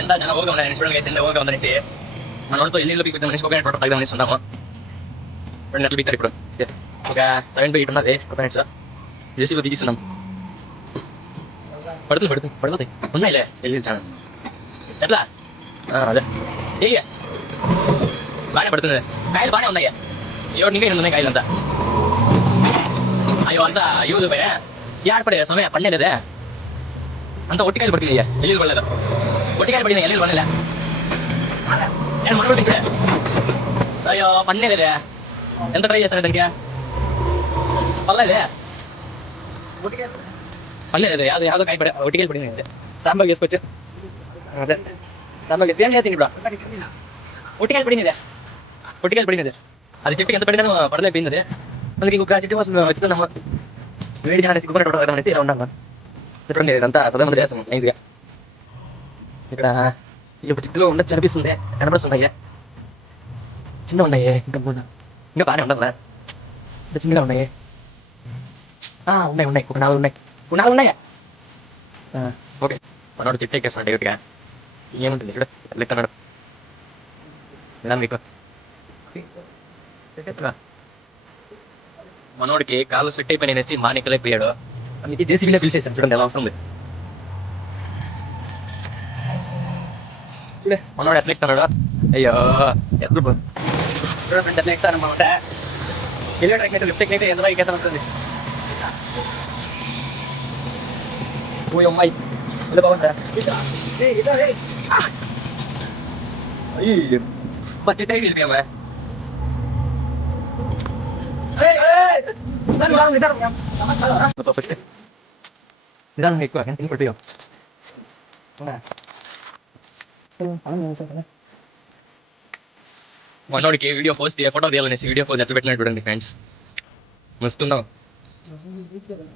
ఎంత జన ఓగా ఉన్నాయి చూడండి చిన్న ఓగా ఉందనేసి మన వాళ్ళతో ఎన్ని పీక్ మనిషి ఒక ఫోటో తగ్గదాం అనేసి ఉన్నాము. 2 గంటలు పీక్తారు ఇప్పుడు. ఒక 7 to 8 ఉన్నది ఒక నిమిషం జేసీబీ తీస్తున్నాం. పడుతుంది ఉన్నాయిలే వెళ్ళించాను ఎట్లా అదే ఏ బాగానే పడుతుంది. కాయలు బాగానే ఉన్నాయి. 7 ఇంకా 8 ఉన్నాయి కాయలు అంతా. అయ్యో అంతా యూజ్ పోయా యాడ్ పడే సమయం పడలేదే అంతా ఒట్టికాయలు పడుతుంది. ఎల్లు పడలేదు ఒట్టికాయలు పడింది ఎల్లు పడలే నేను మనోడు ఇప్పుడే అయ్యో పడలేదే ఎంత ట్రై చేశాను దానికి పర్లేదే పర్లేదు యాదో కాయ పడే ఒట్టికాయలు పడింది అంతే. సాంబాగ్ వేసుకోవచ్చు అదే సాంబాగ్ వేసి ఏం చేస్తుంది ఇప్పుడు ఒట్టికాయలు పడినది అది చెట్టుకి ఎంత పడినా పడలేకపోయింది. అది మనకి ఇంకొక చెట్టు కోసం వచ్చుతున్నాము వేడి చాలా సిగ్గుపడి అనేసి ఇలా ఉన్నాము. చూడండి ఇదంతా సదమంది చేస్తాము నైస్గా. ఇక్కడ ఈ యొక్క చెట్టులో ఉండొచ్చు అనిపిస్తుంది. కనపడుతున్నాయి చిన్న ఉన్నాయి ఇంకా బాగానే ఉండాలి ఇంకా చిన్నగా ఉన్నాయి. ఉన్నాయి ఒక 4 ఉన్నాయా ఓకే. మనోడు చెట్టు ఎక్కేస్తున్నాడు డైరెక్ట్గా ఏముంటుంది ఇక్కడ లెక్కన్నాడు ఇలా మీకు మనోడికి కాళ్ళు స్వెట్ అయిపోయినేసి మానికలేకపోయాడు. అందుకే జేసీబీలో పిలిచేసాను. చూడండి ఎలా వస్తుంది మనోడు ఎట్లా ఎక్కుతున్నాడు. అయ్యో ఎప్పుడు చూడండి ఎట్లా ఎక్కుతాను అనమాట. వెళ్ళే ట్రెక్ అయితే లిఫ్ట్ అయితే ఎందులో ఎక్కేస్తాను ఉంటుంది. ఓ అమ్మాయి ఇలా బాగుంటా అయ్యో చెట్టు అయితే వెళ్ళిపోయామా. నిదానం ఎక్కువ తిని పట్టియో మనోడికి వీడియో పోస్ట్ ఫోటో తీయాలనేసి వీడియో పోస్ట్ ఎట్లా పెట్టినట్టు చూడండి ఫ్రెండ్స్ మస్తున్నావు.